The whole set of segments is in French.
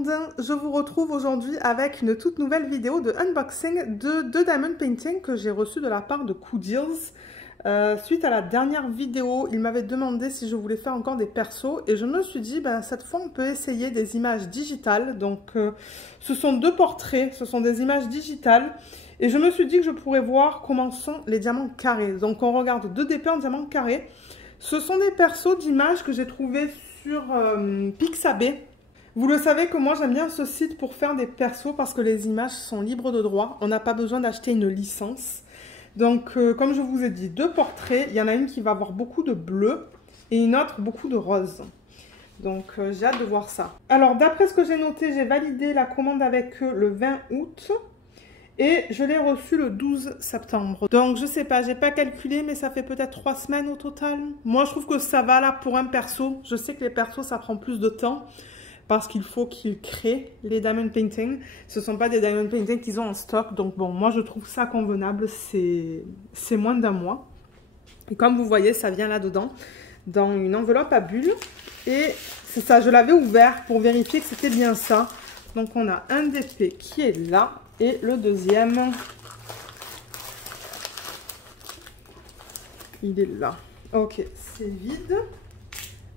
monde, je vous retrouve aujourd'hui avec une toute nouvelle vidéo de unboxing de deux diamond painting que j'ai reçu de la part de Cool Deals. Suite à la dernière vidéo, il m'avait demandé si je voulais faire encore des persos et je me suis dit, ben, cette fois on peut essayer des images digitales. Donc ce sont deux portraits, ce sont des images digitales et je me suis dit que je pourrais voir comment sont les diamants carrés. Donc on regarde deux DP en diamants carrés. Ce sont des persos d'images que j'ai trouvés sur Pixabay. Vous le savez que moi j'aime bien ce site pour faire des persos parce que les images sont libres de droit. On n'a pas besoin d'acheter une licence. Donc comme je vous ai dit, deux portraits. Il y en a une qui va avoir beaucoup de bleu et une autre beaucoup de rose. Donc j'ai hâte de voir ça. Alors d'après ce que j'ai noté, j'ai validé la commande avec eux le 20 août. Et je l'ai reçu le 12 septembre. Donc, je sais pas, j'ai pas calculé, mais ça fait peut-être 3 semaines au total. Moi, je trouve que ça va là pour un perso. Je sais que les persos, ça prend plus de temps. Parce qu'il faut qu'ils créent les diamond paintings. Ce ne sont pas des diamond paintings qu'ils ont en stock. Donc, bon, moi, je trouve ça convenable. C'est moins d'un mois. Et comme vous voyez, ça vient là-dedans. Dans une enveloppe à bulles. Et c'est ça, je l'avais ouvert pour vérifier que c'était bien ça. Donc, on a un DP qui est là. Et le deuxième, il est là. Ok, c'est vide.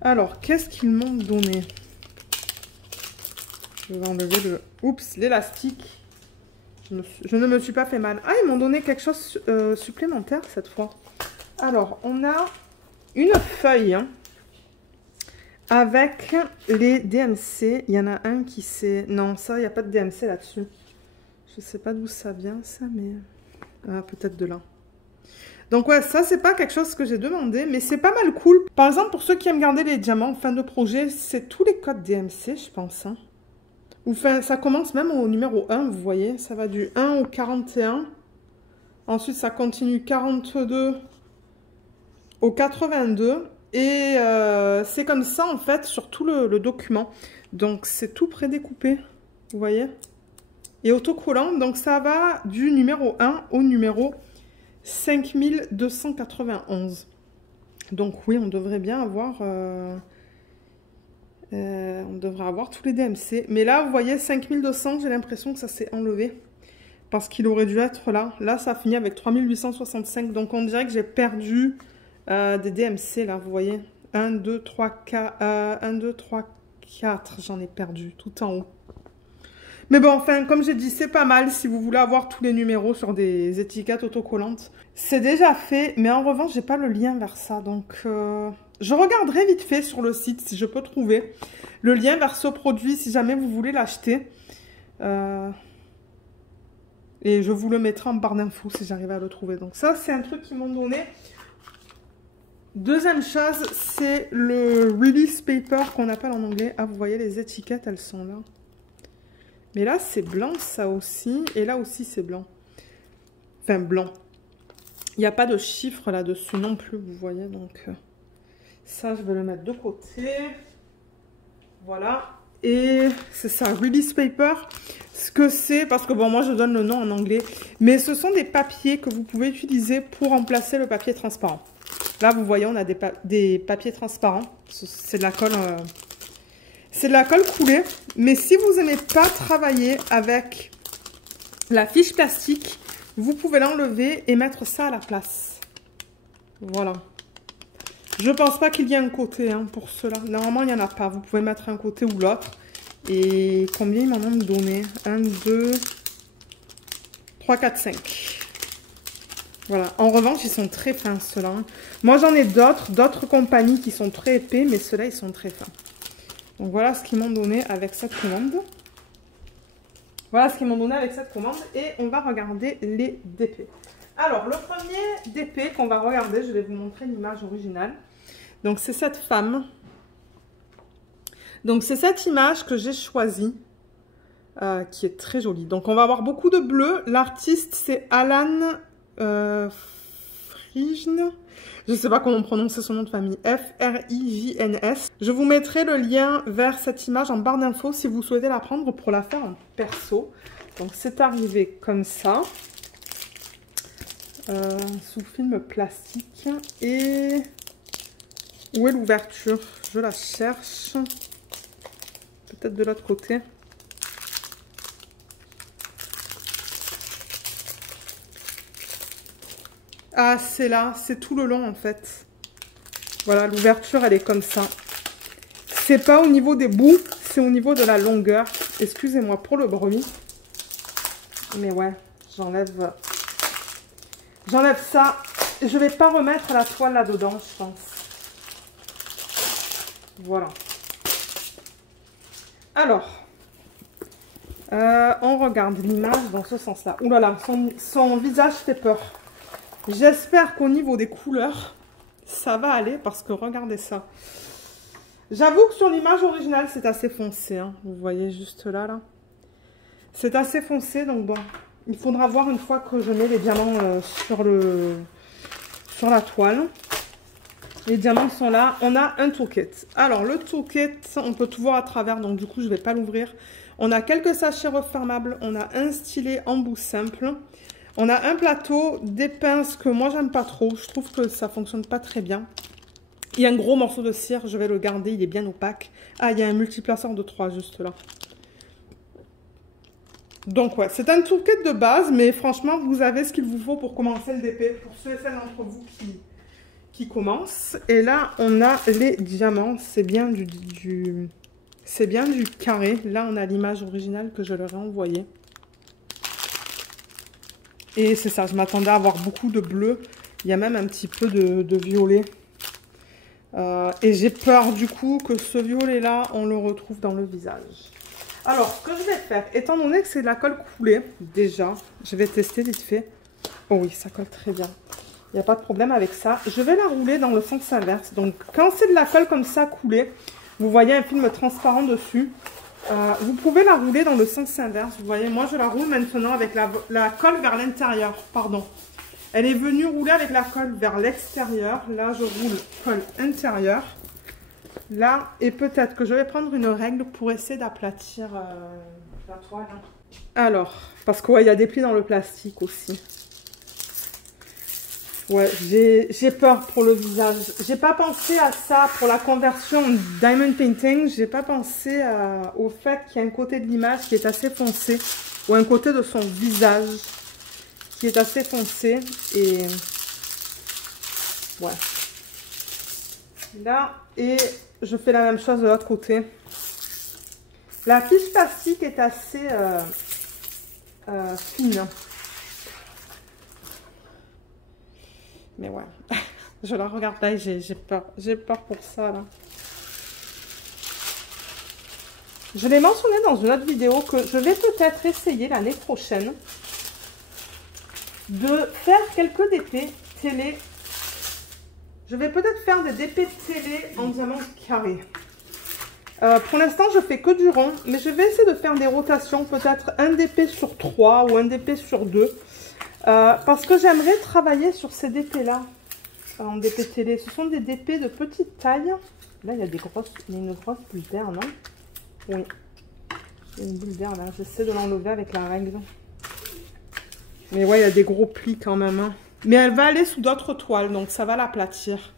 Alors, qu'est-ce qu'ils m'ont donné? Je vais enlever le... Oups, l'élastique. Je ne me suis pas fait mal. Ah, ils m'ont donné quelque chose supplémentaire cette fois. Alors, on a une feuille avec les DMC. Il y en a un qui c'est... Non, ça, il n'y a pas de DMC là-dessus. Je sais pas d'où ça vient, ça, mais... Ah, peut-être de là. Donc, ouais, ça, c'est pas quelque chose que j'ai demandé, mais c'est pas mal cool. Par exemple, pour ceux qui aiment garder les diamants en fin de projet, c'est tous les codes DMC, je pense. Hein. Enfin, ça commence même au numéro 1, vous voyez. Ça va du 1 au 41. Ensuite, ça continue 42 au 82. Et c'est comme ça, en fait, sur tout le document. Donc, c'est tout prédécoupé, vous voyez. Et autocollant, donc ça va du numéro 1 au numéro 5291. Donc oui, on devrait bien avoir... on devrait avoir tous les DMC. Mais là, vous voyez, 5200, j'ai l'impression que ça s'est enlevé. Parce qu'il aurait dû être là. Là, ça finit avec 3865. Donc on dirait que j'ai perdu des DMC, là, vous voyez. 1, 2, 3, 4... 1, 2, 3, 4, j'en ai perdu tout en haut. Mais bon, enfin, comme j'ai dit, c'est pas mal si vous voulez avoir tous les numéros sur des étiquettes autocollantes. C'est déjà fait, mais en revanche, j'ai pas le lien vers ça. Donc, je regarderai vite fait sur le site si je peux trouver le lien vers ce produit si jamais vous voulez l'acheter. Et je vous le mettrai en barre d'infos si j'arrive à le trouver. Donc ça, c'est un truc qu'ils m'ont donné. Deuxième chose, c'est le release paper qu'on appelle en anglais. Ah, vous voyez, les étiquettes, elles sont là. Mais là, c'est blanc, ça aussi. Et là aussi, c'est blanc. Enfin, blanc. Il n'y a pas de chiffre là-dessus non plus, vous voyez. Donc, ça, je vais le mettre de côté. Voilà. Et c'est ça, release paper. Ce que c'est, parce que bon, moi, je donne le nom en anglais. Mais ce sont des papiers que vous pouvez utiliser pour remplacer le papier transparent. Là, vous voyez, on a des papiers transparents. C'est de la colle... C'est de la colle coulée, mais si vous n'aimez pas travailler avec la fiche plastique, vous pouvez l'enlever et mettre ça à la place. Voilà. Je pense pas qu'il y ait un côté hein, pour cela. Normalement, il n'y en a pas. Vous pouvez mettre un côté ou l'autre. Et combien ils m'en ont donné? 1, 2, 3, 4, 5. Voilà. En revanche, ils sont très fins, ceux-là. Moi, j'en ai d'autres compagnies qui sont très épais, mais ceux-là, ils sont très fins. Donc voilà ce qu'ils m'ont donné avec cette commande. Voilà ce qu'ils m'ont donné avec cette commande. Et on va regarder les DP. Alors, le premier DP qu'on va regarder, je vais vous montrer l'image originale. Donc, c'est cette femme. Donc, c'est cette image que j'ai choisie. Qui est très jolie. Donc, on va avoir beaucoup de bleu. L'artiste, c'est Alan Frijns. Je ne sais pas comment prononcer son nom de famille. F-R-I-J-N-S. Je vous mettrai le lien vers cette image en barre d'infos si vous souhaitez la prendre pour la faire en perso. Donc, c'est arrivé comme ça. Sous film plastique. Et où est l'ouverture? Je la cherche. Peut-être de l'autre côté. Ah, c'est là, c'est tout le long en fait. Voilà, l'ouverture, elle est comme ça. C'est pas au niveau des bouts, c'est au niveau de la longueur. Excusez-moi pour le bruit. Mais ouais, j'enlève ça. Je vais pas remettre la toile là-dedans, je pense. Voilà. Alors, on regarde l'image dans ce sens-là. Ouh là là, son visage fait peur. J'espère qu'au niveau des couleurs, ça va aller parce que regardez ça. J'avoue que sur l'image originale, c'est assez foncé. Hein. Vous voyez juste là, là. C'est assez foncé, donc bon. Il faudra voir une fois que je mets les diamants sur la toile. Les diamants sont là. On a un toolkit. Alors, le toolkit, on peut tout voir à travers, donc du coup, je ne vais pas l'ouvrir. On a quelques sachets refermables. On a un stylet en bout simple. On a un plateau, des pinces que moi, j'aime pas trop. Je trouve que ça fonctionne pas très bien. Il y a un gros morceau de cire. Je vais le garder. Il est bien opaque. Ah, il y a un multiplaceur de 3 juste là. Donc, ouais, c'est un toolkit de base, mais franchement, vous avez ce qu'il vous faut pour commencer le DP. Pour ceux et celles d'entre vous qui commencent. Et là, on a les diamants. C'est bien c'est bien du carré. Là, on a l'image originale que je leur ai envoyée. Et c'est ça, je m'attendais à avoir beaucoup de bleu. Il y a même un petit peu de violet. Et j'ai peur du coup que ce violet-là, on le retrouve dans le visage. Alors, ce que je vais faire, étant donné que c'est de la colle coulée, déjà, je vais tester vite fait. Oh oui, ça colle très bien. Il n'y a pas de problème avec ça. Je vais la rouler dans le sens inverse. Donc, quand c'est de la colle comme ça coulée, vous voyez un film transparent dessus. Vous pouvez la rouler dans le sens inverse. Vous voyez, moi, je la roule maintenant avec la colle vers l'intérieur. Pardon. Elle est venue rouler avec la colle vers l'extérieur. Là, je roule colle intérieure. Là, et peut-être que je vais prendre une règle pour essayer d'aplatir la toile. Alors, parce qu'il y a des plis dans le plastique aussi. Ouais, j'ai peur pour le visage. J'ai pas pensé à ça pour la conversion Diamond Painting. J'ai pas pensé au fait qu'il y a un côté de l'image qui est assez foncé. Ou un côté de son visage qui est assez foncé. Et ouais. Là, et je fais la même chose de l'autre côté. La fiche plastique est assez fine. Mais ouais, je la regarde là et j'ai peur. J'ai peur pour ça là. Je l'ai mentionné dans une autre vidéo que je vais peut-être essayer l'année prochaine de faire quelques DP télé. Je vais peut-être faire des DP télé en diamant carré. Pour l'instant, je fais que du rond, mais je vais essayer de faire des rotations, peut-être un DP sur 3 ou un DP sur 2. Parce que j'aimerais travailler sur ces DP-là, en DP télé. Ce sont des DP de petite taille. Là, il y a une grosse bulle d'air, non? Oui. Il y a une bulle d'air là. J'essaie de l'enlever avec la règle. Mais ouais, il y a des gros plis quand même. Hein. Mais elle va aller sous d'autres toiles, donc ça va l'aplatir.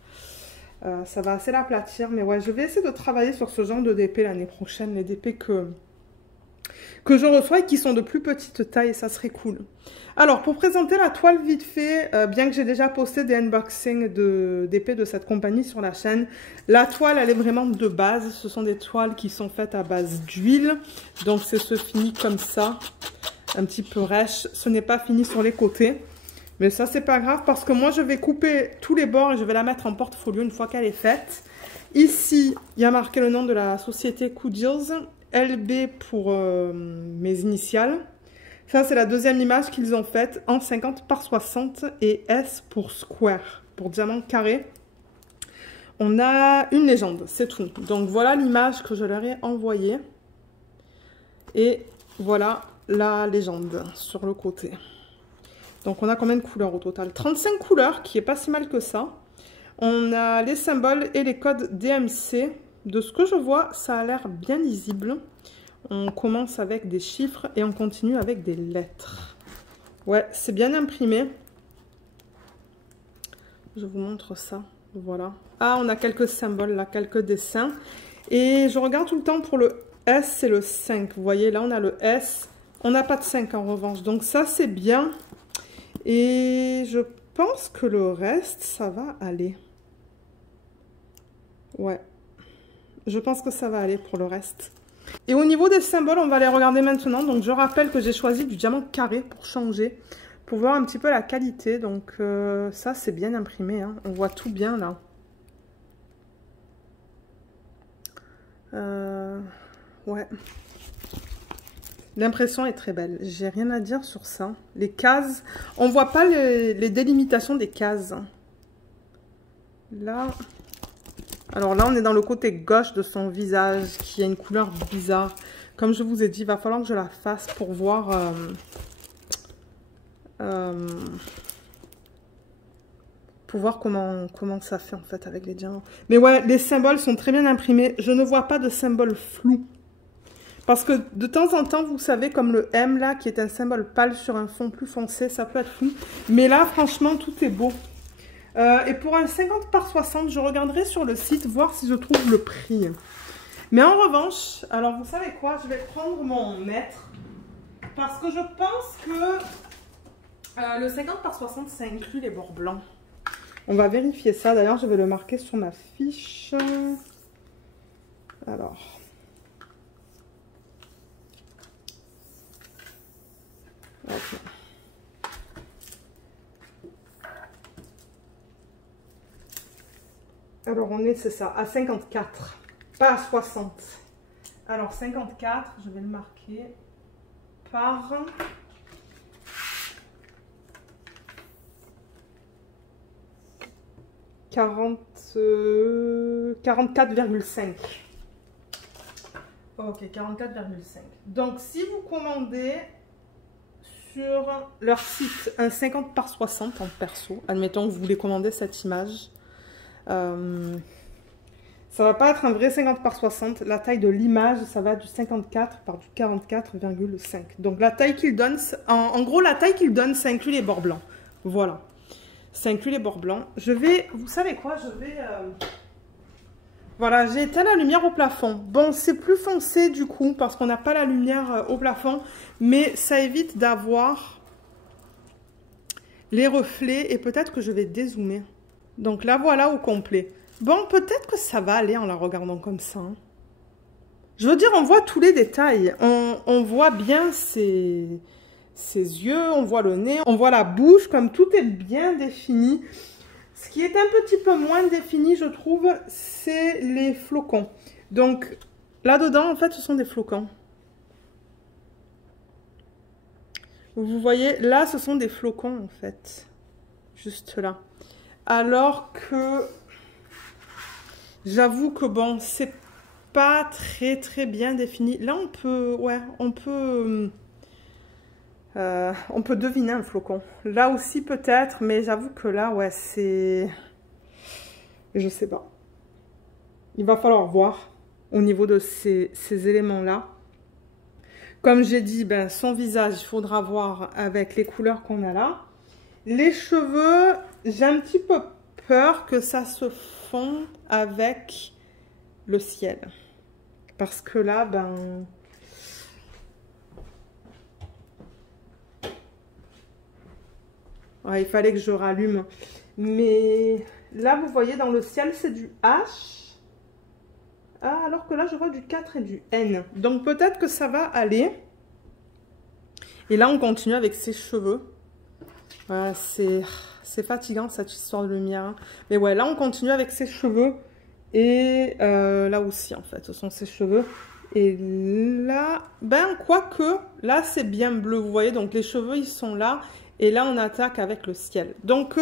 Ça va assez l'aplatir. Mais ouais, je vais essayer de travailler sur ce genre de DP l'année prochaine. Les DP que je reçois et qui sont de plus petite taille, ça serait cool. Alors, pour présenter la toile vite fait, bien que j'ai déjà posté des unboxings d'épées de cette compagnie sur la chaîne, la toile, elle est vraiment de base. Ce sont des toiles qui sont faites à base d'huile. Donc, c'est ce fini comme ça, un petit peu rêche. Ce n'est pas fini sur les côtés. Mais ça, c'est pas grave parce que moi, je vais couper tous les bords et je vais la mettre en portfolio une fois qu'elle est faite. Ici, il y a marqué le nom de la société Coodies. LB pour mes initiales. Ça, c'est la deuxième image qu'ils ont faite en 50 par 60 et S pour square, pour diamant carré. On a une légende, c'est tout. Donc, voilà l'image que je leur ai envoyée. Et voilà la légende sur le côté. Donc, on a combien de couleurs au total? 35 couleurs, qui est pas si mal que ça. On a les symboles et les codes DMC. De ce que je vois, ça a l'air bien lisible. On commence avec des chiffres et on continue avec des lettres. Ouais, c'est bien imprimé. Je vous montre ça. Voilà. Ah, on a quelques symboles là, quelques dessins. Et je regarde tout le temps pour le S, c'est le 5. Vous voyez, là, on a le S. On n'a pas de 5 en revanche. Donc ça, c'est bien. Et je pense que le reste, ça va aller. Ouais. Je pense que ça va aller pour le reste. Et au niveau des symboles, on va les regarder maintenant. Donc, je rappelle que j'ai choisi du diamant carré pour changer. Pour voir un petit peu la qualité. Donc, ça, c'est bien imprimé. Hein. On voit tout bien, là. Ouais. L'impression est très belle. J'ai rien à dire sur ça. Les cases, on voit pas les délimitations des cases. Là, alors là, on est dans le côté gauche de son visage qui a une couleur bizarre. Comme je vous ai dit, il va falloir que je la fasse pour voir comment ça fait en fait avec les diamants. Mais ouais, les symboles sont très bien imprimés. Je ne vois pas de symbole flou. Parce que de temps en temps, vous savez, comme le M là, qui est un symbole pâle sur un fond plus foncé, ça peut être flou. Mais là, franchement, tout est beau. Et pour un 50 par 60, je regarderai sur le site, voir si je trouve le prix. Mais en revanche, alors vous savez quoi, je vais prendre mon mètre. Parce que je pense que le 50 par 60, ça inclut les bords blancs. On va vérifier ça. D'ailleurs, je vais le marquer sur ma fiche. Alors... Okay. Alors on est, c'est ça, à 54, pas à 60. Alors 54, je vais le marquer par 44,5. Ok, 44,5. Donc si vous commandez sur leur site un 50 par 60 en perso, admettons que vous voulez commander cette image, ça va pas être un vrai 50 par 60. La taille de l'image, ça va du 54 par du 44,5. Donc la taille qu'il donne, en gros la taille qu'il donne, ça inclut les bords blancs. Voilà, ça inclut les bords blancs. Je vais, vous savez quoi, je vais... Voilà, j'ai éteint la lumière au plafond. Bon, c'est plus foncé du coup, parce qu'on n'a pas la lumière au plafond, mais ça évite d'avoir les reflets, et peut-être que je vais dézoomer. Donc là, voilà au complet. Bon, peut-être que ça va aller en la regardant comme ça. Hein. Je veux dire, on voit tous les détails. On voit bien ses yeux, on voit le nez, on voit la bouche, comme tout est bien défini. Ce qui est un petit peu moins défini, je trouve, c'est les flocons. Donc, là-dedans, en fait, ce sont des flocons. Vous voyez, là, ce sont des flocons, en fait. Juste là. Alors que, j'avoue que, bon, c'est pas très, très bien défini. Là, on peut, ouais, on peut deviner un flocon. Là aussi peut-être, mais j'avoue que là, ouais, c'est... Je sais pas. Il va falloir voir au niveau de ces éléments-là. Comme j'ai dit, ben, son visage, il faudra voir avec les couleurs qu'on a là. Les cheveux, j'ai un petit peu peur que ça se fond avec le ciel. Parce que là, ben... Ouais, il fallait que je rallume. Mais là, vous voyez, dans le ciel, c'est du H. Ah, alors que là, je vois du 4 et du N. Donc, peut-être que ça va aller. Et là, on continue avec ses cheveux. Ouais, c'est fatigant, cette histoire de lumière. Mais ouais, là, on continue avec ses cheveux. Et là aussi, en fait, ce sont ses cheveux. Et là, ben, quoique, là, c'est bien bleu, vous voyez. Donc, les cheveux, ils sont là. Et là, on attaque avec le ciel. Donc,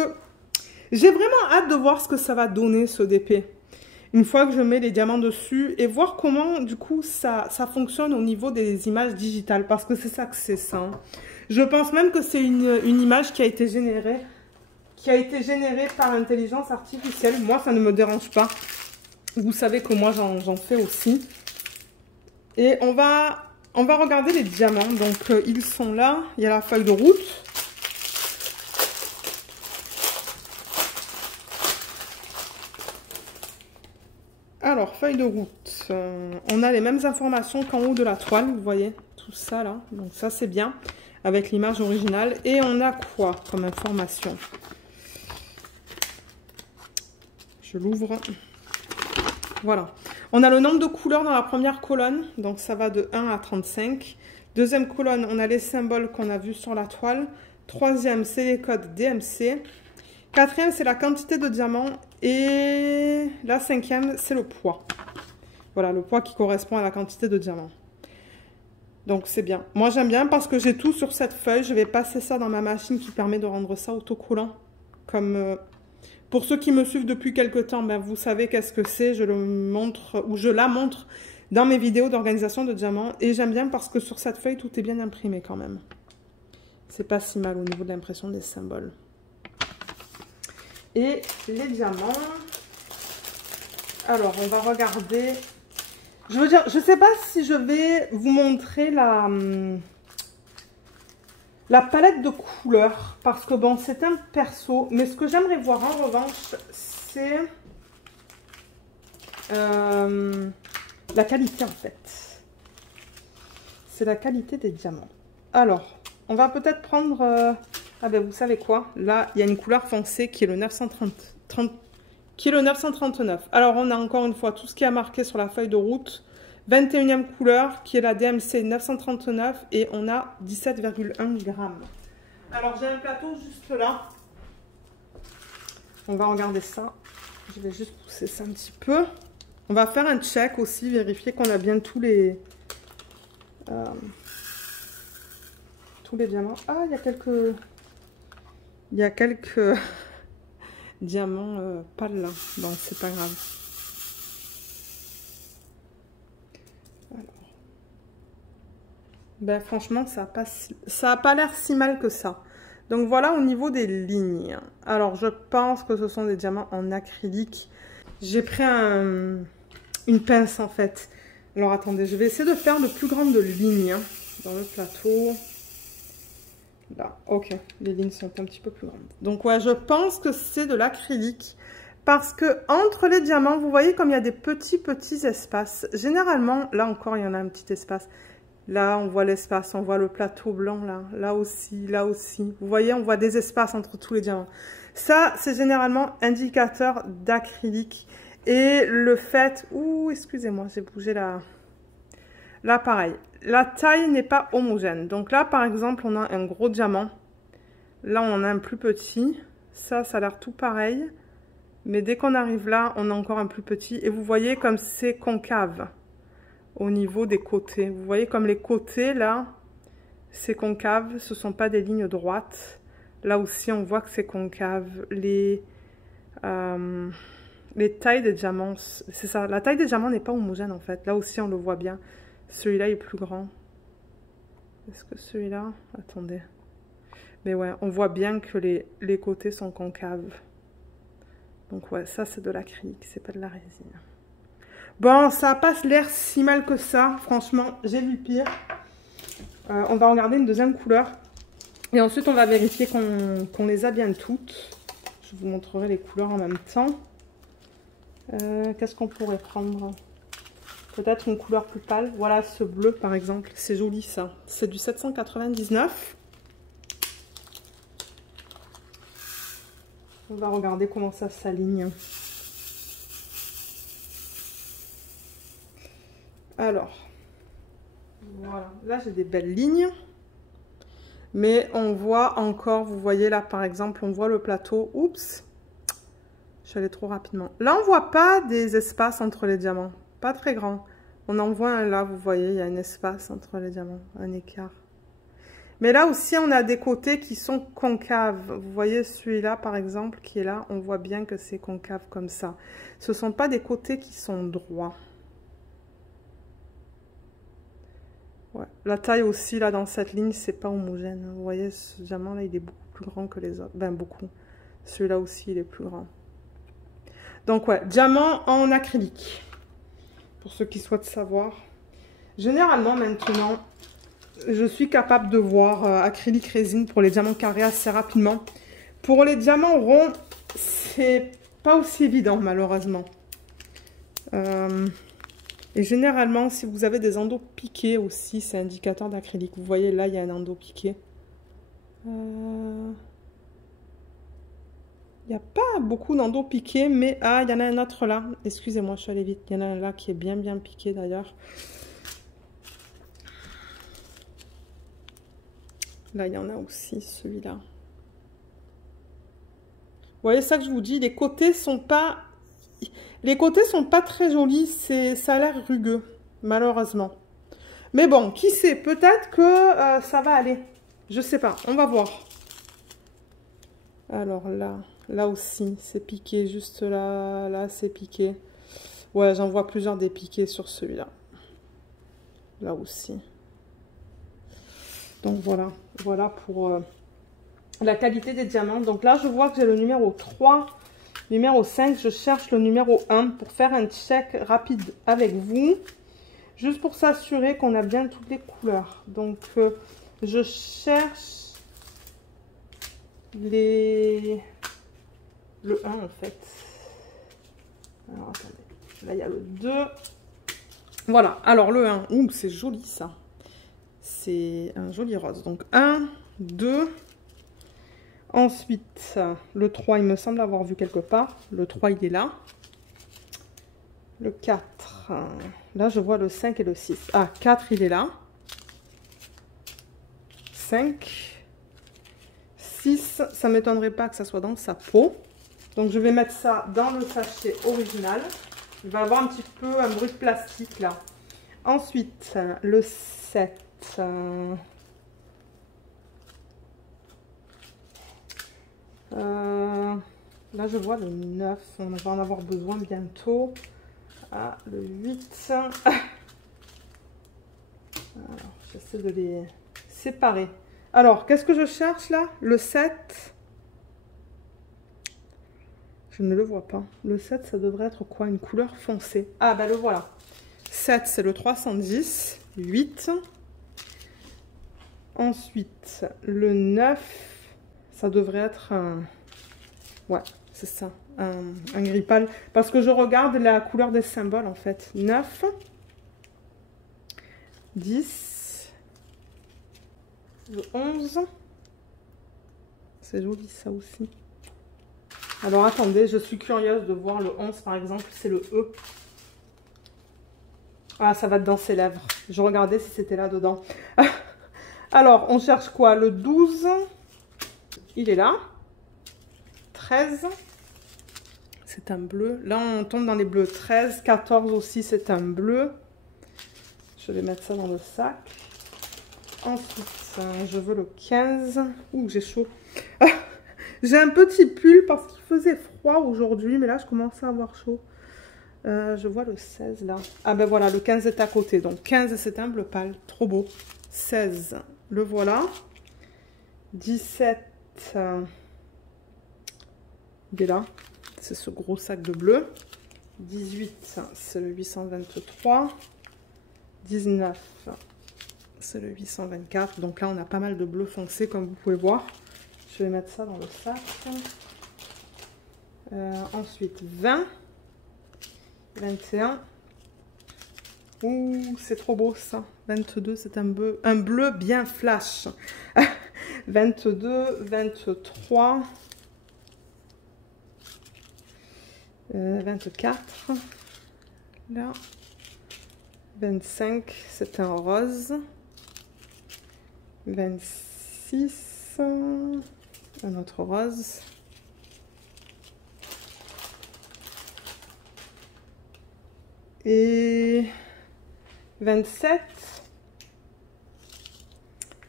j'ai vraiment hâte de voir ce que ça va donner, ce DP. Une fois que je mets les diamants dessus et voir comment, du coup, ça fonctionne au niveau des images digitales. Parce que c'est ça que c'est ça. Hein. Je pense même que c'est une image qui a été générée par l'intelligence artificielle. Moi, ça ne me dérange pas. Vous savez que moi, j'en fais aussi. Et on va regarder les diamants. Donc, ils sont là. Il y a la feuille de route. Alors, feuille de route, on a les mêmes informations qu'en haut de la toile, vous voyez, tout ça là, donc ça c'est bien, avec l'image originale. Et on a quoi comme information? Je l'ouvre. Voilà. On a le nombre de couleurs dans la première colonne. Donc ça va de 1 à 35. Deuxième colonne, on a les symboles qu'on a vus sur la toile. Troisième, c'est les codes DMC. Quatrième, c'est la quantité de diamants. Et la cinquième, c'est le poids. Voilà, le poids qui correspond à la quantité de diamants. Donc c'est bien. Moi j'aime bien parce que j'ai tout sur cette feuille. Je vais passer ça dans ma machine qui permet de rendre ça autocollant. Comme pour ceux qui me suivent depuis quelques temps, ben, vous savez qu'est-ce que c'est. Je le montre ou je la montre dans mes vidéos d'organisation de diamants. Et j'aime bien parce que sur cette feuille, tout est bien imprimé quand même. C'est pas si mal au niveau de l'impression des symboles. Et les diamants. Alors, on va regarder. Je veux dire, je sais pas si je vais vous montrer la palette de couleurs. Parce que bon, c'est un perso. Mais ce que j'aimerais voir en revanche, c'est la qualité en fait. C'est la qualité des diamants. Alors, on va peut-être prendre... ah ben vous savez quoi? Là, il y a une couleur foncée qui est le 939. Alors, on a encore une fois tout ce qui est marqué sur la feuille de route. 21e couleur qui est la DMC 939 et on a 17,1 grammes. Alors, j'ai un plateau juste là. On va regarder ça. Je vais juste pousser ça un petit peu. On va faire un check aussi, vérifier qu'on a bien tous les diamants. Ah, il y a quelques diamants pâles là. Bon, c'est pas grave. Alors. Ben, franchement, ça a pas l'air si mal que ça. Donc voilà au niveau des lignes. Alors, je pense que ce sont des diamants en acrylique. J'ai pris une pince en fait. Alors, attendez, je vais essayer de faire de plus grandes lignes dans le plateau. Là, ok, les lignes sont un petit peu plus grandes. Donc ouais, je pense que c'est de l'acrylique. Parce que entre les diamants, vous voyez comme il y a des petits espaces. Généralement, là encore, il y en a un petit espace. Là, on voit l'espace, on voit le plateau blanc, là aussi, là aussi. Vous voyez, on voit des espaces entre tous les diamants. Ça, c'est généralement indicateur d'acrylique. Et le fait... Ouh, excusez-moi, j'ai bougé là, pareil. La taille n'est pas homogène. Donc là, par exemple, on a un gros diamant. Là, on en a un plus petit. Ça a l'air tout pareil. Mais dès qu'on arrive là, on a encore un plus petit. Et vous voyez comme c'est concave au niveau des côtés. Vous voyez comme les côtés, là, c'est concave. Ce ne sont pas des lignes droites. Là aussi, on voit que c'est concave. Les tailles des diamants, c'est ça. La taille des diamants n'est pas homogène, en fait. Là aussi, on le voit bien. Celui-là est plus grand. Est-ce que celui-là... Attendez. Mais ouais, on voit bien que les côtés sont concaves. Donc ouais, ça c'est de l'acrylique, c'est pas de la résine. Bon, ça n'a pas l'air si mal que ça. Franchement, j'ai vu pire. On va regarder une deuxième couleur. Et ensuite, on va vérifier qu'on les a bien toutes. Je vous montrerai les couleurs en même temps. Qu'est-ce qu'on pourrait prendre ? Peut-être une couleur plus pâle. Voilà, ce bleu, par exemple. C'est joli, ça. C'est du 799. On va regarder comment ça s'aligne. Alors, voilà. Là, j'ai des belles lignes. Mais on voit encore, vous voyez là, par exemple, on voit le plateau. Oups, je suis allée trop rapidement. Là, on ne voit pas des espaces entre les diamants. Pas très grand. On en voit un là, vous voyez, il y a un espace entre les diamants, un écart. Mais là aussi, on a des côtés qui sont concaves. Vous voyez celui-là, par exemple, qui est là, on voit bien que c'est concave comme ça. Ce ne sont pas des côtés qui sont droits. Ouais. La taille aussi, là, dans cette ligne, c'est pas homogène. Vous voyez, ce diamant-là, il est beaucoup plus grand que les autres. Ben, beaucoup. Celui-là aussi, il est plus grand. Donc, ouais, diamant en acrylique. Pour ceux qui souhaitent savoir. Généralement, maintenant, je suis capable de voir acrylique résine pour les diamants carrés assez rapidement. Pour les diamants ronds, c'est pas aussi évident, malheureusement. Et généralement, si vous avez des endos piqués aussi, c'est indicateur d'acrylique. Vous voyez, là, il y a un endo piqué. Il n'y a pas beaucoup d'endos piqués, mais ah, il y en a un autre là. Excusez-moi, je suis allée vite. Il y en a un là qui est bien piqué d'ailleurs. Là, il y en a aussi celui-là. Vous voyez ça que je vous dis, les côtés sont pas très jolis. Ça a l'air rugueux, malheureusement. Mais bon, qui sait, peut-être que ça va aller. Je sais pas, on va voir. Alors là aussi, c'est piqué, juste là c'est piqué. Ouais, j'en vois plusieurs des piqués sur celui-là. Là aussi. Donc voilà pour la qualité des diamants. Donc là, je vois que j'ai le numéro 3, numéro 5. Je cherche le numéro 1 pour faire un check rapide avec vous. Juste pour s'assurer qu'on a bien toutes les couleurs. Donc, je cherche le 1 en fait. Alors, attendez. Là, il y a le 2. Voilà. Alors, le 1. Ouh, c'est joli ça. C'est un joli rose. Donc, 1, 2. Ensuite, le 3, il me semble avoir vu quelque part. Le 3, il est là. Le 4. Là, je vois le 5 et le 6. Ah, 4, il est là. 5. 6, ça ne m'étonnerait pas que ça soit dans sa peau. Donc, je vais mettre ça dans le sachet original. Il va avoir un petit peu un bruit de plastique, là. Ensuite, le 7. Là, je vois le 9. On va en avoir besoin bientôt. Ah, le 8. Alors, j'essaie de les séparer. Alors, qu'est-ce que je cherche là? Le 7. Je ne le vois pas. Le 7, ça devrait être quoi? Une couleur foncée. Ah, ben le voilà. 7, c'est le 310. 8. Ensuite, le 9, ça devrait être un... Ouais, c'est ça. Un gris pâle. Parce que je regarde la couleur des symboles, en fait. 9. 10. Le 11. C'est joli, ça aussi. Alors, attendez, je suis curieuse de voir le 11, par exemple. C'est le E. Ah, ça va être dans ses lèvres. Je regardais si c'était là dedans. Alors, on cherche quoi? Le 12. Il est là. 13. C'est un bleu. Là, on tombe dans les bleus. 13, 14 aussi, c'est un bleu. Je vais mettre ça dans le sac. Ensuite, je veux le 15. Ouh, j'ai chaud. J'ai un petit pull parce qu'il faisait froid aujourd'hui. Mais là, je commence à avoir chaud. Je vois le 16 là. Ah ben voilà, le 15 est à côté. Donc 15, c'est un bleu pâle. Trop beau. 16, le voilà. 17, il est là. C'est ce gros sac de bleu. 18, c'est le 823. 19, c'est le 824. Donc là, on a pas mal de bleu foncé, comme vous pouvez voir. Je vais mettre ça dans le sac. Ensuite, 20. 21. Ouh, c'est trop beau ça. 22, c'est un bleu bien flash. 22, 23. 24. Là. 25, c'est un rose. 26. Un autre rose. Et 27,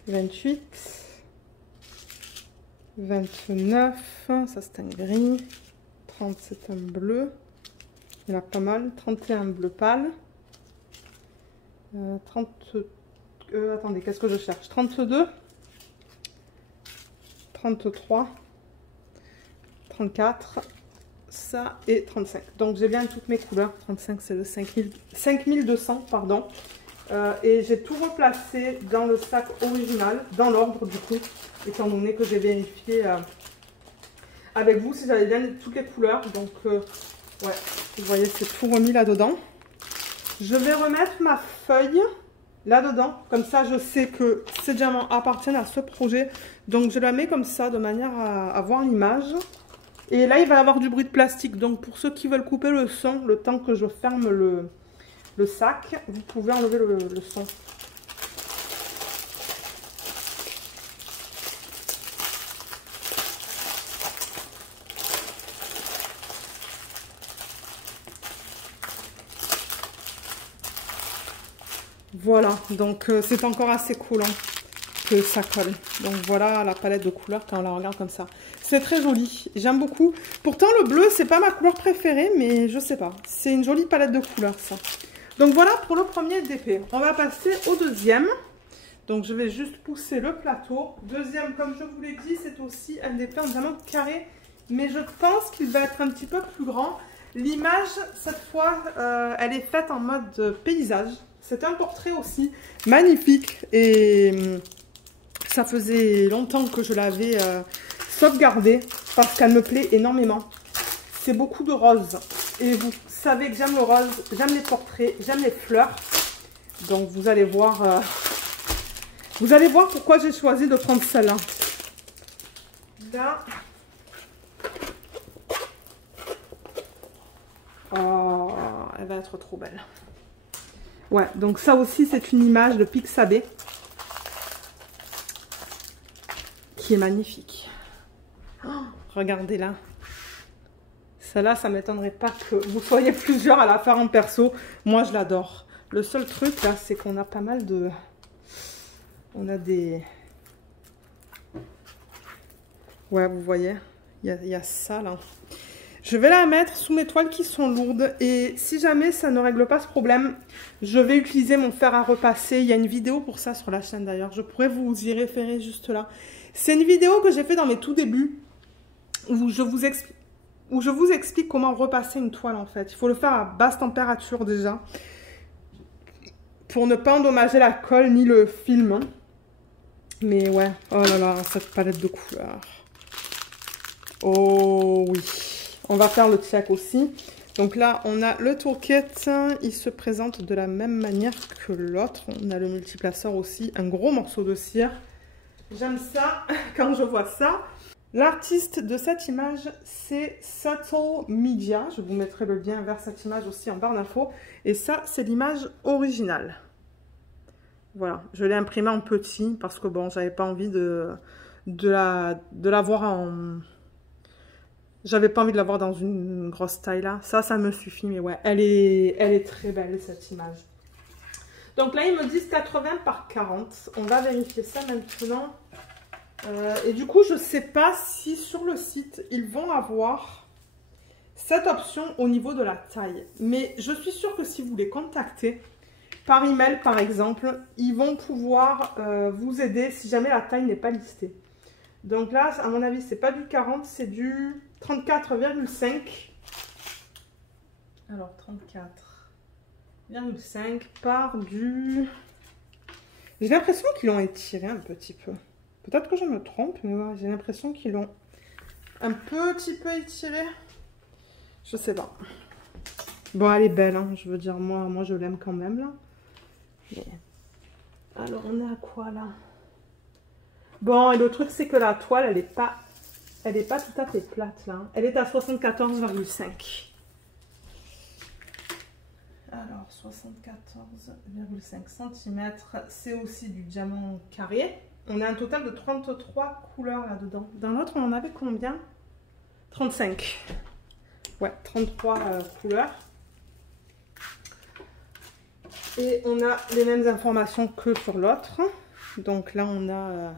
28, 29, ça c'est un gris, 30 c'est un bleu, il y en a pas mal, 31 bleu pâle, 30, attendez, qu'est-ce que je cherche? 32, 33, 34, ça et 35. Donc j'ai bien toutes mes couleurs. 35 c'est le 5200 pardon. Et j'ai tout replacé dans le sac original, dans l'ordre du coup, étant donné que j'ai vérifié avec vous si j'avais bien toutes les couleurs. Donc ouais, vous voyez, c'est tout remis là-dedans. Je vais remettre ma feuille là-dedans, comme ça je sais que ces diamants appartiennent à ce projet. Donc je la mets comme ça de manière à voir l'image. Et là, il va y avoir du bruit de plastique. Donc, pour ceux qui veulent couper le son, le temps que je ferme le sac, vous pouvez enlever le son. Voilà, donc c'est encore assez cool hein, que ça colle. Donc voilà la palette de couleurs quand on la regarde comme ça. C'est très joli, j'aime beaucoup. Pourtant le bleu, c'est pas ma couleur préférée, mais je sais pas. C'est une jolie palette de couleurs ça. Donc voilà pour le premier DP. On va passer au deuxième. Donc je vais juste pousser le plateau. Deuxième, comme je vous l'ai dit, c'est aussi un DP en diamant carré. Mais je pense qu'il va être un petit peu plus grand. L'image, cette fois, elle est faite en mode paysage. C'est un portrait aussi magnifique et ça faisait longtemps que je l'avais sauvegardé parce qu'elle me plaît énormément. C'est beaucoup de rose et vous savez que j'aime le rose, j'aime les portraits, j'aime les fleurs. Donc vous allez voir pourquoi j'ai choisi de prendre celle-là. Là. Oh, elle va être trop belle. Ouais, donc ça aussi, c'est une image de Pixabay qui est magnifique. Oh, regardez là. Celle-là, ça ne m'étonnerait pas que vous soyez plusieurs à la faire en perso. Moi, je l'adore. Le seul truc, là, c'est qu'on a pas mal de... On a des... Ouais, vous voyez, il y a ça, là. Je vais la mettre sous mes toiles qui sont lourdes et si jamais ça ne règle pas ce problème, je vais utiliser mon fer à repasser. Il y a une vidéo pour ça sur la chaîne d'ailleurs, je pourrais vous y référer juste là. C'est une vidéo que j'ai fait dans mes tout débuts où je vous explique comment repasser une toile en fait. Il faut le faire à basse température déjà pour ne pas endommager la colle ni le film. Mais ouais, oh là là, cette palette de couleurs. Oh oui. On va faire le check aussi. Donc là, on a le toolkit. Il se présente de la même manière que l'autre. On a le multiplaceur aussi. Un gros morceau de cire. J'aime ça quand je vois ça. L'artiste de cette image, c'est Subtle Media. Je vous mettrai le lien vers cette image aussi en barre d'infos. Et ça, c'est l'image originale. Voilà. Je l'ai imprimée en petit parce que bon, j'avais pas envie de la voir en... J'avais pas envie de la voir dans une grosse taille là. Ça me suffit. Mais ouais, elle est très belle cette image. Donc là, ils me disent 80 par 40. On va vérifier ça maintenant. Et du coup, je sais pas si sur le site, ils vont avoir cette option au niveau de la taille. Mais je suis sûre que si vous les contactez, par email par exemple, ils vont pouvoir vous aider si jamais la taille n'est pas listée. Donc là, à mon avis, c'est pas du 40, c'est du 34,5. Alors, 34,5 par du... J'ai l'impression qu'ils l'ont étiré un petit peu. Peut-être que je me trompe, mais ouais, j'ai l'impression qu'ils l'ont un petit peu étiré. Je sais pas. Bon, elle est belle, hein, je veux dire, moi je l'aime quand même, là. Mais... Alors, on est à quoi, là? Bon, et le truc, c'est que la toile, elle est pas tout à fait plate, là. Elle est à 74,5. Alors, 74,5 cm. C'est aussi du diamant carré. On a un total de 33 couleurs là-dedans. Dans l'autre, on en avait combien? 35. Ouais, 33 couleurs. Et on a les mêmes informations que sur l'autre. Donc là, on a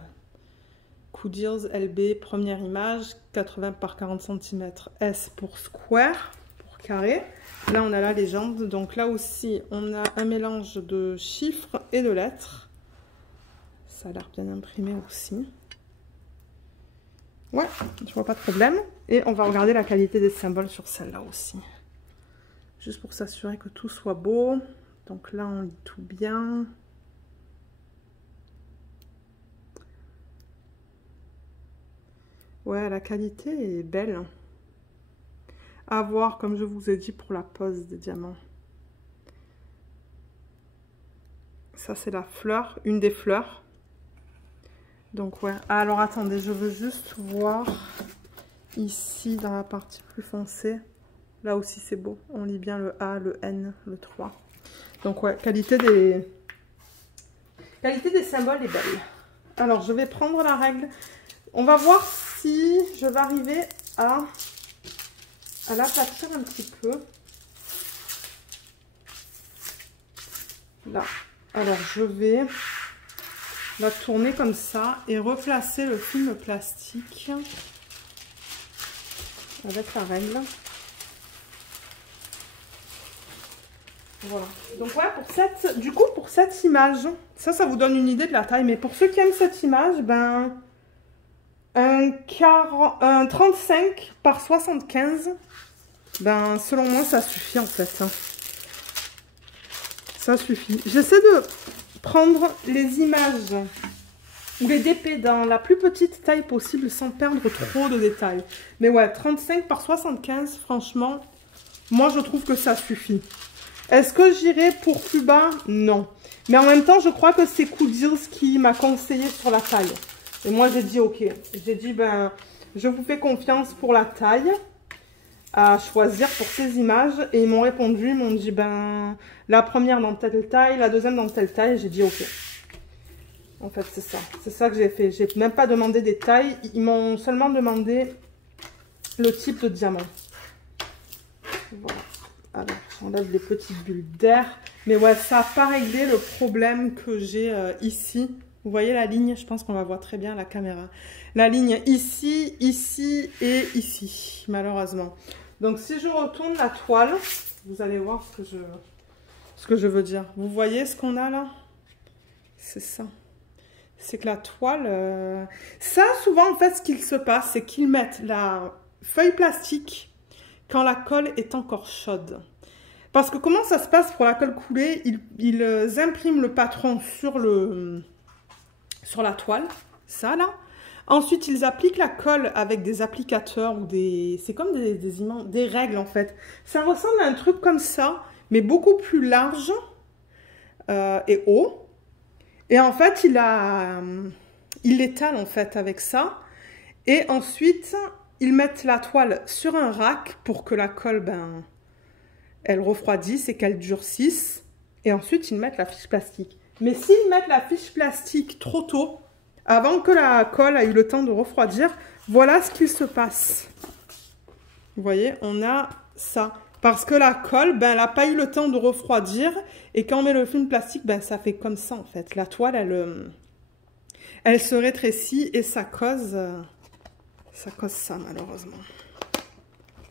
Coodeers LB, première image, 80 par 40 cm. S pour square, pour carré. Là, on a la légende. Donc là aussi, on a un mélange de chiffres et de lettres. Ça a l'air bien imprimé aussi. Ouais, je vois pas de problème. Et on va regarder la qualité des symboles sur celle-là aussi. Juste pour s'assurer que tout soit beau. Donc là, on lit tout bien. Ouais, la qualité est belle. À voir, comme je vous ai dit, pour la pose des diamants. Ça, c'est la fleur, une des fleurs. Donc, ouais. Alors, attendez, je veux juste voir ici dans la partie plus foncée. Là aussi c'est beau, on lit bien le A, le N, le 3. Donc ouais, qualité des symboles est belle. Alors je vais prendre la règle. On va voir si je vais arriver à l'aplatir un petit peu. Là. Alors je vais la tourner comme ça et replacer le film plastique avec la règle. Voilà. Donc ouais, pour cette image, ça vous donne une idée de la taille. Mais pour ceux qui aiment cette image, ben un 35 par 75, ben selon moi ça suffit en fait. Ça suffit. J'essaie de prendre les images ou les DP dans la plus petite taille possible sans perdre trop de détails. Mais ouais, 35 par 75, franchement, moi je trouve que ça suffit. Est-ce que j'irai pour plus bas? Non. Mais en même temps, je crois que c'est Coodies qui m'a conseillé sur la taille. Et moi, j'ai dit ok. J'ai dit, ben, je vous fais confiance pour la taille à choisir pour ces images. Et ils m'ont répondu, ils m'ont dit, ben, la première dans telle taille, la deuxième dans telle taille. J'ai dit ok. En fait, c'est ça. C'est ça que j'ai fait. J'ai même pas demandé des tailles. Ils m'ont seulement demandé le type de diamant. Voilà. Alors, j'enlève les petites bulles d'air. Mais ouais, ça n'a pas réglé le problème que j'ai ici. Vous voyez la ligne? Je pense qu'on la voit très bien à la caméra. La ligne ici, ici et ici, malheureusement. Donc, si je retourne la toile, vous allez voir ce que je veux dire. Vous voyez ce qu'on a là? C'est ça. C'est que la toile... Ça, souvent, en fait, ce qu'il se passe, c'est qu'ils mettent la feuille plastique quand la colle est encore chaude. Parce que comment ça se passe pour la colle coulée? Ils impriment le patron sur la toile, ça là. Ensuite, ils appliquent la colle avec des applicateurs ou des... C'est comme des règles en fait. Ça ressemble à un truc comme ça, mais beaucoup plus large et haut. Et en fait, il l'étale en fait avec ça. Et ensuite, ils mettent la toile sur un rack pour que la colle, ben, elle refroidisse et qu'elle durcisse. Et ensuite, ils mettent la fiche plastique. Mais s'ils mettent la fiche plastique trop tôt, avant que la colle ait eu le temps de refroidir, voilà ce qu'il se passe. Vous voyez, on a ça. Parce que la colle, ben, elle n'a pas eu le temps de refroidir. Et quand on met le film plastique, ben, ça fait comme ça en fait. La toile, elle se rétrécit et ça cause ça malheureusement.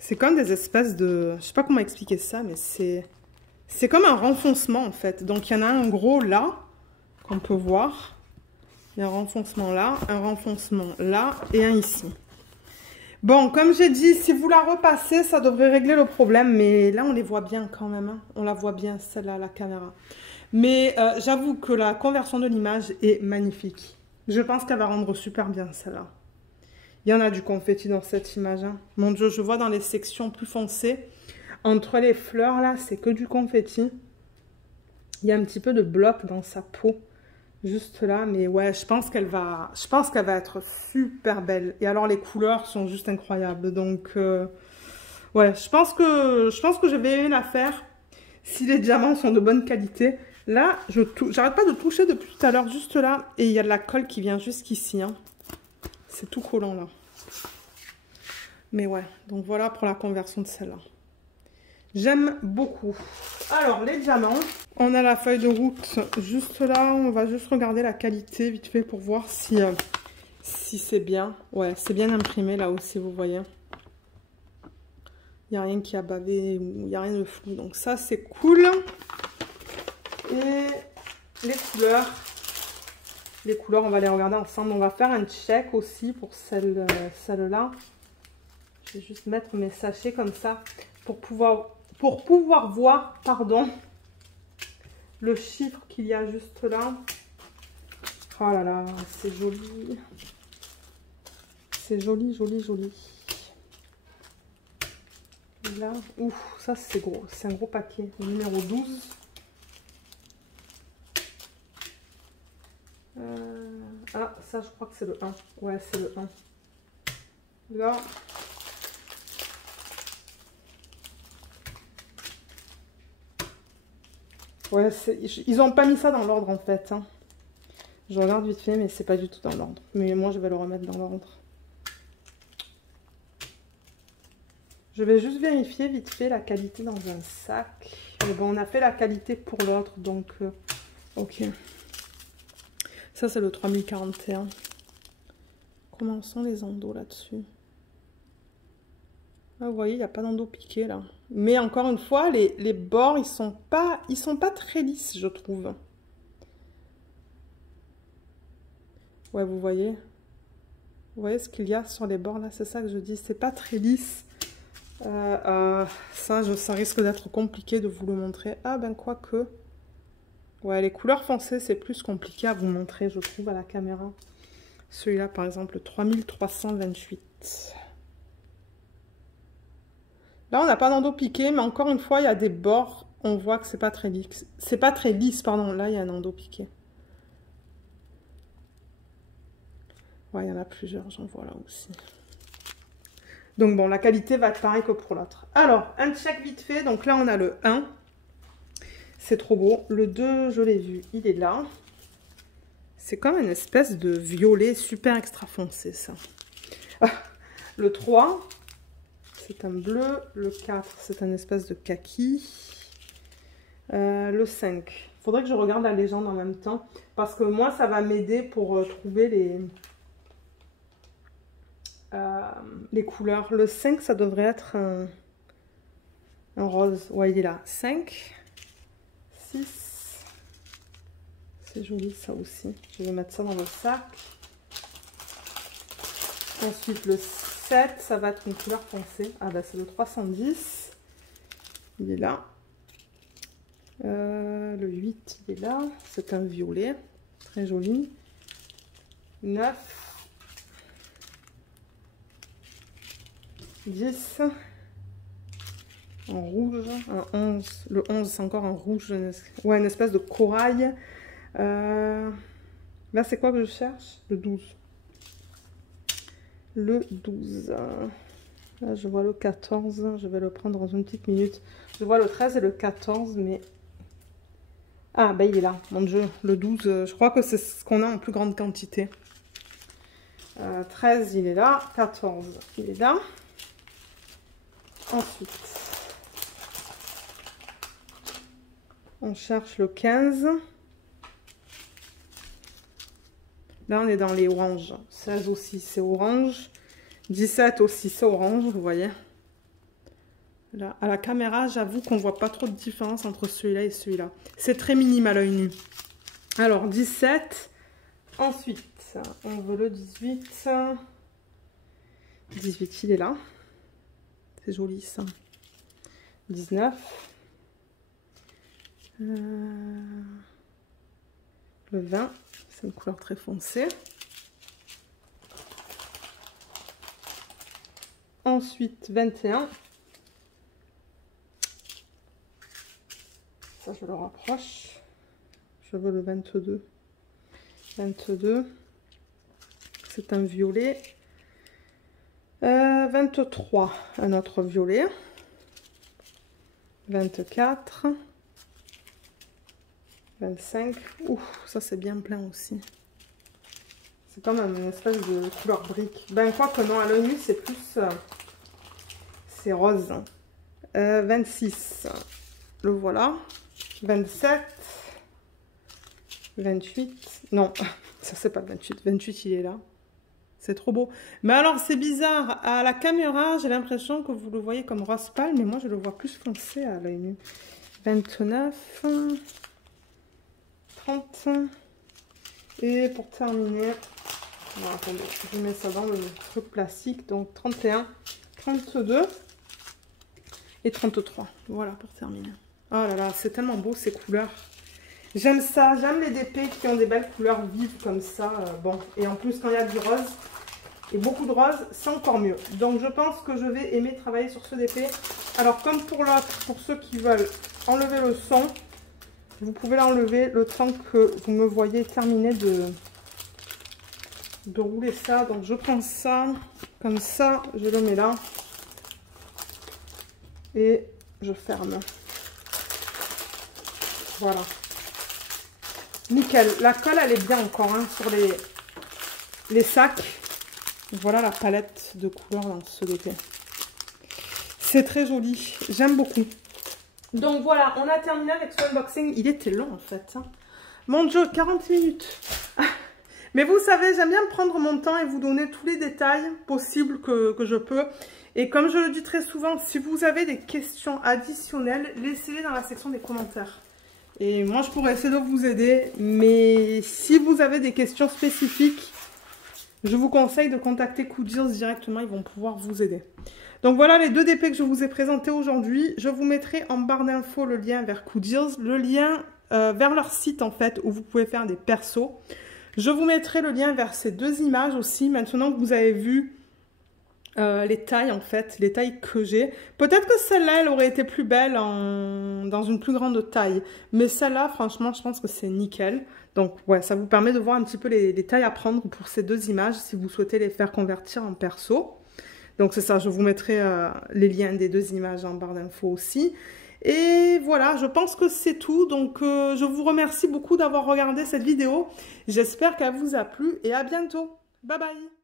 C'est comme des espèces de... Je sais pas comment expliquer ça, mais c'est comme un renfoncement en fait. Donc il y en a un gros là, qu'on peut voir. Il y a un renfoncement là et un ici. Bon, comme j'ai dit, si vous la repassez, ça devrait régler le problème. Mais là, on les voit bien quand même. Hein. On la voit bien, celle-là, à la caméra. Mais j'avoue que la conversion de l'image est magnifique. Je pense qu'elle va rendre super bien celle-là. Il y en a du confetti dans cette image. Hein. Mon Dieu, je vois dans les sections plus foncées. Entre les fleurs, là, c'est que du confetti. Il y a un petit peu de bloc dans sa peau. Juste là, mais ouais, je pense qu'elle va être super belle. Et alors, les couleurs sont juste incroyables. Donc, ouais, je pense que je vais aimer la faire si les diamants sont de bonne qualité. Là, j'arrête pas de toucher depuis tout à l'heure, juste là. Et il y a de la colle qui vient jusqu'ici. Hein. C'est tout collant, là. Mais ouais, donc voilà pour la conversion de celle-là. J'aime beaucoup. Alors, les diamants. On a la feuille de route juste là. On va juste regarder la qualité vite fait pour voir si c'est bien. Ouais, c'est bien imprimé là aussi, vous voyez. Il n'y a rien qui a bavé ou il n'y a rien de flou. Donc ça, c'est cool. Et les couleurs. Les couleurs, on va les regarder ensemble. On va faire un check aussi pour celle-là. Je vais juste mettre mes sachets comme ça pour pouvoir voir, pardon, le chiffre qu'il y a juste là. Oh là là, c'est joli. C'est joli, joli, joli. Là, ouf, ça c'est gros. C'est un gros paquet. Le numéro 12. Ah, ça je crois que c'est le 1. Ouais, c'est le 1. Là, Ouais, ils n'ont pas mis ça dans l'ordre en fait. Hein. Je regarde vite fait, mais c'est pas du tout dans l'ordre. Mais moi, je vais le remettre dans l'ordre. Je vais juste vérifier vite fait la qualité dans un sac. Mais bon, on a fait la qualité pour l'autre, donc ok. Ça, c'est le 3041. Comment sont les endos là-dessus? Ah, vous voyez, il n'y a pas d'endo piqué là. Mais encore une fois, les bords, ils sont pas très lisses, je trouve. Ouais, vous voyez? Vous voyez ce qu'il y a sur les bords là? C'est ça que je dis, c'est pas très lisse. Ça risque d'être compliqué de vous le montrer. Ah ben quoique. Ouais, les couleurs foncées, c'est plus compliqué à vous montrer, je trouve, à la caméra. Celui-là, par exemple, 3328. Là, on n'a pas d'endo piqué, mais encore une fois, il y a des bords. On voit que c'est pas très lisse. C'est pas très lisse, pardon. Là, il y a un endo piqué. Ouais, il y en a plusieurs, j'en vois là aussi. Donc bon, la qualité va être pareille que pour l'autre. Alors, un check vite fait. Donc là, on a le 1. C'est trop beau. Le 2, je l'ai vu, il est là. C'est comme une espèce de violet super extra foncé, ça. Le 3, c'est un bleu. Le 4, c'est un espèce de kaki. Le 5. Il faudrait que je regarde la légende en même temps. Parce que moi, ça va m'aider pour trouver les couleurs. Le 5, ça devrait être un rose. Ouais, il est là. 5, 6. C'est joli ça aussi. Je vais mettre ça dans le sac. Ensuite, le 7, ça va être une couleur foncée. Ah bah c'est le 310. Il est là. Le 8, il est là. C'est un violet. Très joli. 9. 10, en rouge, un 11, le 11 c'est encore un rouge, ouais, une espèce de corail. Là c'est quoi que je cherche? Le 12. Le 12. Là je vois le 14, je vais le prendre dans une petite minute. Je vois le 13 et le 14, mais... Ah bah il est là, mon Dieu, le 12, je crois que c'est ce qu'on a en plus grande quantité. 13 il est là, 14 il est là. Ensuite, on cherche le 15. Là, on est dans les oranges. 16 aussi, c'est orange. 17 aussi, c'est orange, vous voyez. Là, à la caméra, j'avoue qu'on voit pas trop de différence entre celui-là et celui-là. C'est très minime à l'œil nu. Alors, 17. Ensuite, on veut le 18. 18, il est là. C'est joli ça. 19. Le 20. C'est une couleur très foncée. Ensuite, 21. Ça, je le rapproche. Je veux le 22. 22. C'est un violet. 23, un autre violet. 24. 25. Ouh, ça c'est bien plein aussi. C'est comme une espèce de couleur brique. Ben quoi que non, à l'œil nu c'est plus... c'est rose. 26. Le voilà. 27. 28. Non, ça c'est pas le 28. 28 il est là. C'est trop beau. Mais alors, c'est bizarre. À la caméra, j'ai l'impression que vous le voyez comme rose pâle, mais moi, je le vois plus foncé à l'œil nu. 29, 30. Et pour terminer, bon, attendez, je mets ça dans le truc classique. Donc, 31, 32 et 33. Voilà, pour terminer. Oh là là, c'est tellement beau, ces couleurs. J'aime ça. J'aime les DP qui ont des belles couleurs vives comme ça. Bon, et en plus, quand il y a du rose... et beaucoup de rose, c'est encore mieux. Donc je pense que je vais aimer travailler sur ce DP. Alors comme pour l'autre, pour ceux qui veulent enlever le son, vous pouvez l'enlever le temps que vous me voyez terminer de rouler ça. Donc je prends ça, comme ça, je le mets là. Et je ferme. Voilà. Nickel. La colle, elle est bien encore hein, sur les sacs. Voilà la palette de couleurs dans ce DP. C'est très joli. J'aime beaucoup. Donc voilà, on a terminé avec ce unboxing. Il était long en fait. Hein. Mon Dieu, 40 minutes. Mais vous savez, j'aime bien prendre mon temps et vous donner tous les détails possibles que je peux. Et comme je le dis très souvent, si vous avez des questions additionnelles, laissez-les dans la section des commentaires. Et moi, je pourrais essayer de vous aider. Mais si vous avez des questions spécifiques, je vous conseille de contacter Cooddeals directement. Ils vont pouvoir vous aider. Donc voilà les 2 DP que je vous ai présentés aujourd'hui. Je vous mettrai en barre d'infos le lien vers Cooddeals, le lien vers leur site en fait, où vous pouvez faire des persos. Je vous mettrai le lien vers ces 2 images aussi, maintenant que vous avez vu les tailles en fait, les tailles que j'ai. Peut-être que celle-là, elle aurait été plus belle dans une plus grande taille. Mais celle-là, franchement, je pense que c'est nickel. Donc ouais, ça vous permet de voir un petit peu les tailles à prendre pour ces 2 images si vous souhaitez les faire convertir en perso. Donc c'est ça, je vous mettrai les liens des 2 images en barre d'infos aussi. Et voilà, je pense que c'est tout. Donc, je vous remercie beaucoup d'avoir regardé cette vidéo. J'espère qu'elle vous a plu et à bientôt. Bye bye.